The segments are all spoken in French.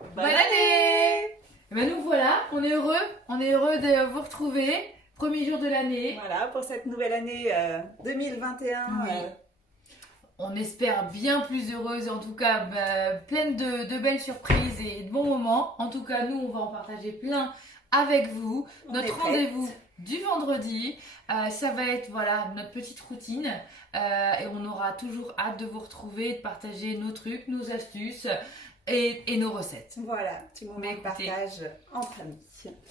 Bonne année! Et ben nous voilà, on est heureux de vous retrouver. Premier jour de l'année. Voilà, pour cette nouvelle année 2021. Oui. On espère bien plus heureuse, en tout cas pleine de belles surprises et de bons moments. En tout cas, nous, on va en partager plein avec vous. On Notre est prête. rendez-vous du vendredi, ça va être voilà notre petite routine et on aura toujours hâte de vous retrouver, de partager nos trucs, nos astuces et nos recettes. Voilà, petit moment de Écoutez. partage entre amis.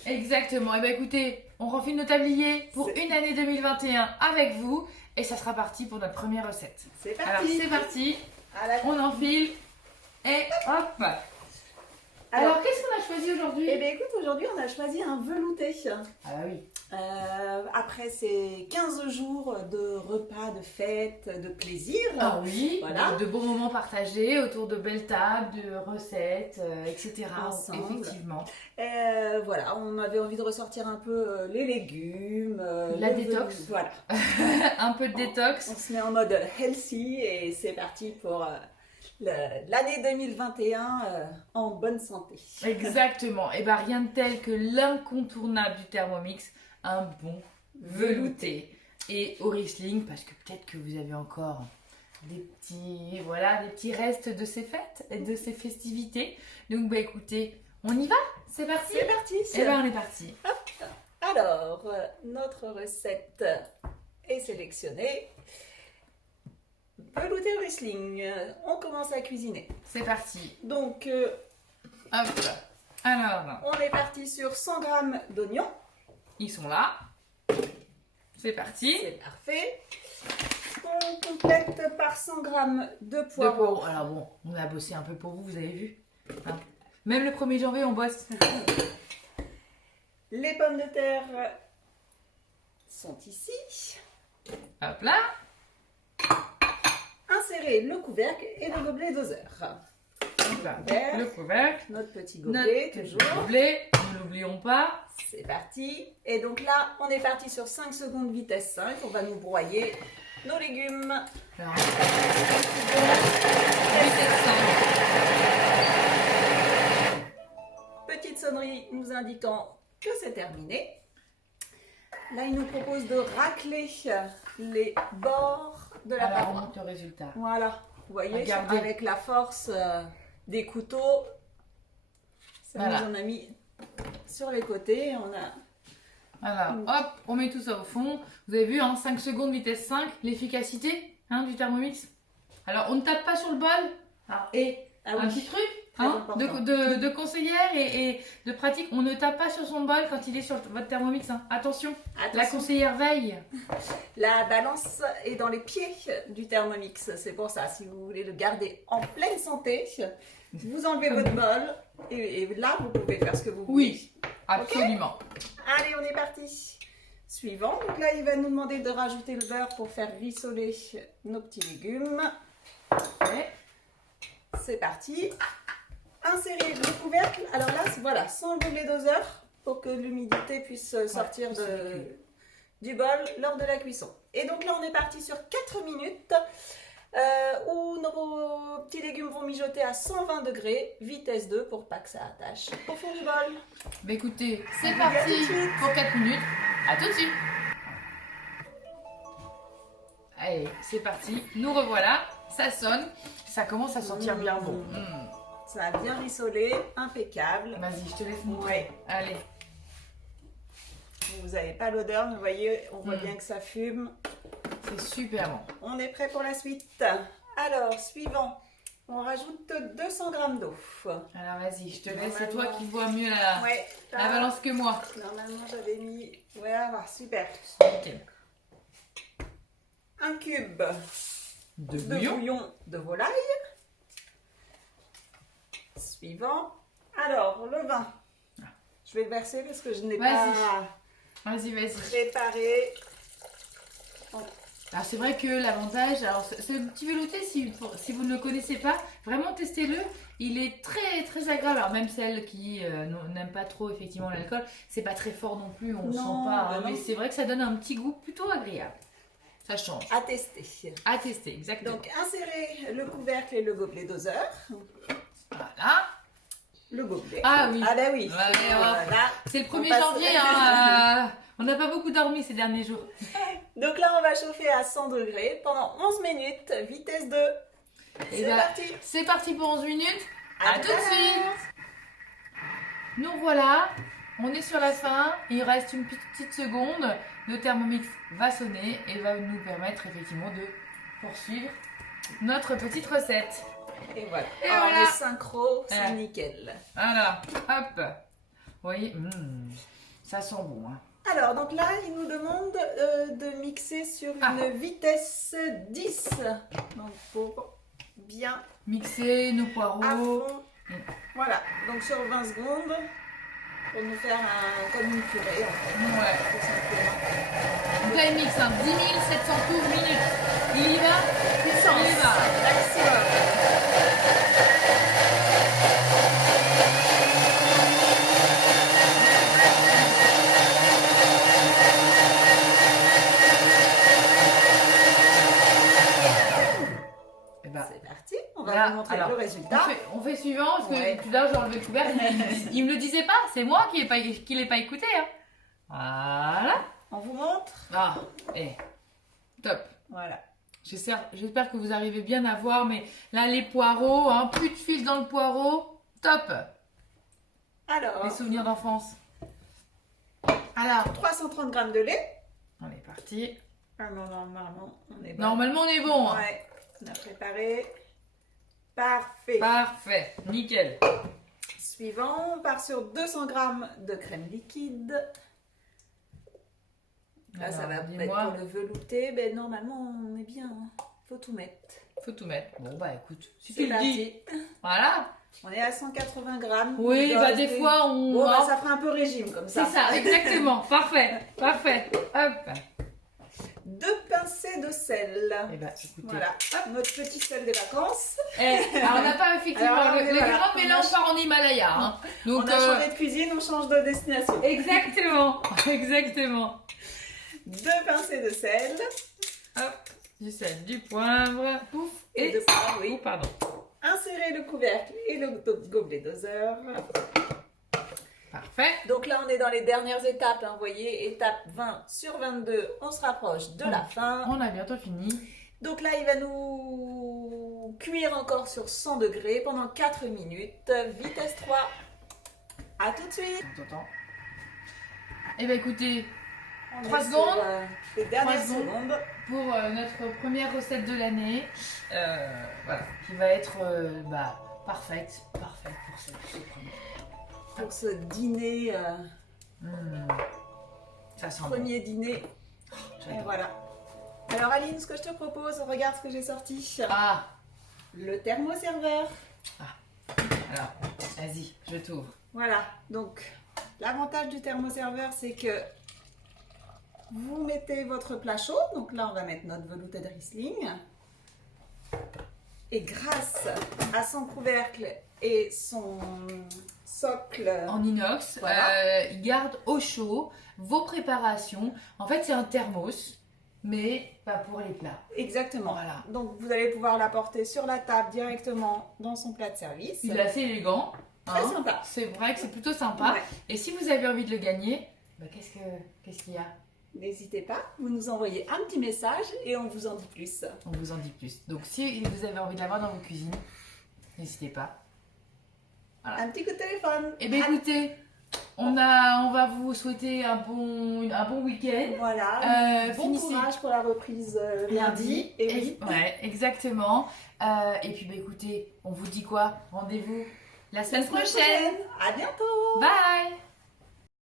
Exactement. Et bien écoutez, on refile nos tabliers pour C'est- une année 2021 avec vous et ça sera parti pour notre première recette. C'est Alors parti. c'est parti, À la- on enfile et hop. Alors qu'est-ce qu'on a choisi aujourd'hui? Eh bien écoute, aujourd'hui on a choisi un velouté. Ah bah oui. Après ces 15 jours de repas, de fêtes, de plaisir. Ah oui, Voilà. de bons moments partagés autour de belles tables, de recettes, etc. Ensemble. Effectivement. Voilà, on avait envie de ressortir un peu les légumes. La le détox. velouté. Voilà. Un peu de détox. On se met en mode healthy et c'est parti pour l'année 2021 en bonne santé. Exactement. Et bah rien de tel que l'incontournable du Thermomix, un bon velouté. Et au Riesling, parce que peut-être que vous avez encore des petits restes de ces fêtes et de ces festivités. Donc bah écoutez, on y va? C'est parti? C'est parti. Et ben on est parti. Alors, notre recette est sélectionnée. Velouté Riesling, on commence à cuisiner. C'est parti. Donc, Hop. Alors, on est parti sur 100 g d'oignons. ils sont là. C'est parti. C'est parfait. On complète par 100 g de De poireaux. poireaux. Alors bon, on a bossé un peu pour vous avez vu. Hein. Même le 1er janvier, on bosse. Les pommes de terre sont ici. Hop là. Insérer le couvercle et le gobelet doseur. Hop là. Vert. Le couvercle. Notre petit Notre gobelet, petit toujours. gobelet. Ne l'oublions pas. C'est parti. Et donc là, on est parti sur 5 secondes vitesse 5. On va nous broyer nos légumes. Alors, Petite sonnerie nous indiquant que c'est terminé. Là, il nous propose de racler les bords de la alors on paroi. monte le résultat. Voilà. Vous voyez, Regardez. avec la force des couteaux, ça Voilà. nous en a mis sur les côtés. On a Voilà, hop, on met tout ça au fond. Vous avez vu, hein, 5 secondes, vitesse 5, l'efficacité hein, du Thermomix. Alors, on ne tape pas sur le bol. Alors, Ah un oui. petit truc Très hein, important. de conseillère et de pratique. On ne tape pas sur son bol quand il est sur votre Thermomix. Hein. Attention, la Attention. conseillère veille. La balance est dans les pieds du Thermomix. C'est pour ça, si vous voulez le garder en pleine santé, vous enlevez votre bol et là, vous pouvez faire ce que vous voulez. Oui, absolument. Allez, on est parti. Suivant. Donc là, il va nous demander de rajouter le beurre pour faire rissoler nos petits légumes. Ouais. C'est parti. Insérer le couvercle. Alors là, voilà, sans le gobelet doseur pour que l'humidité puisse sortir puisse circuler. du bol lors de la cuisson. Et donc là, on est parti sur 4 minutes où nos petits légumes vont mijoter à 120 degrés, vitesse 2 pour pas que ça attache au fond du bol. Bah écoutez, c'est À parti tout de suite. pour 4 minutes. À tout de suite. Allez, c'est parti. Nous revoilà. Ça sonne. Ça commence à sentir bien bon. Mm. Ça a bien rissolé, impeccable. Vas-y, je te laisse montrer. Ouais. Allez. Vous n'avez pas l'odeur, mais vous voyez, on voit Mm. bien que ça fume. C'est super bon. On est prêt pour la suite. Alors, suivant, on rajoute 200 g d'eau. Alors vas-y, je te laisse. C'est Normalement. toi qui vois mieux la Ouais, balance que moi. normalement j'avais mis. Voilà, super. Nickel. Un cube De de bouillon. bouillon de volaille. Suivant. Alors, le vin. Je vais le verser parce que je n'ai Vas-y. pas Vas-y. préparé. Alors c'est vrai que l'avantage, alors ce petit velouté, si vous ne le connaissez pas, vraiment testez-le. Il est très très agréable. Alors même celles qui n'aiment pas trop effectivement l'alcool, c'est pas très fort non plus, on ne Non, sent pas. bah non. Mais c'est vrai que ça donne un petit goût plutôt agréable. Ça change. À tester. À tester, exactement. Donc, insérer le couvercle et le gobelet doseur. Voilà. le gobelet. Ah oui. Ah bah oui. Ouais, Voilà. C'est le On 1er passe- janvier, hein, on n'a pas beaucoup dormi ces derniers jours. Donc là, on va chauffer à 100 degrés pendant 11 minutes, vitesse 2. Et C'est bah, parti. c'est parti pour 11 minutes. À tout de l'heure. suite. Nous voilà, on est sur la fin. Il reste une petite seconde. Le Thermomix va sonner et va nous permettre effectivement de poursuivre notre petite recette. Et voilà. Et Alors, voilà. les synchro, c'est Ouais. nickel. Voilà, hop. Vous voyez, ça sent bon. Hein. Alors, donc là, il nous demande de mixer sur une vitesse 10. Donc, pour bien Mixer nos à poireaux. fond. Voilà, donc sur 20 secondes, pour nous faire comme une purée, en fait. Ouais. Tout simplement. Donc là, il mixe, hein, 10 700 tours minutes. Il y va. Puissance. Il y va. Maximum. Et bah, C'est parti, on va là, vous montrer alors, le résultat. on fait suivant parce que Ouais. tout à l'heure j'ai enlevé le couvert. Il me le disait pas, c'est moi qui l'ai pas écouté. Hein. Voilà. On vous montre. Ah, top. Voilà. J'espère que vous arrivez bien à voir, mais là les poireaux, hein, plus de fil dans le poireau, top. Alors, Les souvenirs d'enfance. Alors, 330 g de lait. on est parti. Ah non, normalement, on est bon. Normalement on est bon. Hein. Ouais, on a préparé. Parfait. Parfait, nickel. Suivant, on part sur 200 g de crème liquide. Là, ça Alors, va dis-moi. être pour le velouté. Ben, normalement, on est bien. Faut tout mettre. Faut tout mettre. Bon bah écoute, si C'est tu le dis. parti. Voilà. On est à 180 g. Oui, Il doit bah des rester- fois on. Bon, bah, ça fera un peu régime comme ça. C'est ça, exactement. Parfait, parfait. Hop. 2 pincées de sel. Et bah écoutez. Voilà, notre petit sel des vacances. Alors on n'a pas effectivement Alors, le voilà, grand mélange part en Himalaya. Hein. Donc On a changé de cuisine, on change de destination. exactement, exactement. 2 pincées de sel. Hop, du sel, du poivre, pouf, Et de poivre, oui. oh, pardon. Insérez le couvercle et le gobelet doseur. Parfait. Donc là, on est dans les dernières étapes. Hein, vous voyez, étape 20 sur 22, on se rapproche de la fin. On a bientôt fini. Donc là, il va nous cuire encore sur 100 degrés pendant 4 minutes. Vitesse 3. À tout de suite. Attends. Eh bien écoutez, On 3 est secondes. sur, les dernières 3 secondes. secondes. pour notre première recette de l'année, voilà, qui va être parfaite pour ce premier. Pour ce dîner, Ça sent premier dîner. bon. Et J'adore. voilà. Alors Aline, ce que je te propose, regarde ce que j'ai sorti. Ah, Le thermoserveur. alors, vas-y, je t'ouvre. Voilà, donc l'avantage du thermoserveur, c'est que vous mettez votre plat chaud. Donc là, on va mettre notre velouté de Riesling. Et grâce à son couvercle et son socle, En inox, Voilà. il garde au chaud vos préparations. En fait, c'est un thermos, mais pas pour les plats. exactement. Voilà. Donc vous allez pouvoir l'apporter sur la table directement dans son plat de service. Il est assez élégant. Très hein. sympa. C'est vrai que c'est plutôt sympa. Ouais. Et si vous avez envie de le gagner, qu'est-ce qu'il y a? N'hésitez pas, vous nous envoyez un petit message et on vous en dit plus. On vous en dit plus. Donc si vous avez envie de l'avoir dans vos cuisines, n'hésitez pas. Voilà. Un petit coup de téléphone. Eh bien écoutez, on va vous souhaiter un bon week-end. Voilà. Bon Finissez courage pour la reprise lundi. Et oui. Ouais, exactement. Et puis bah, écoutez, on vous dit quoi? Rendez-vous la semaine prochaine. À bientôt. Bye.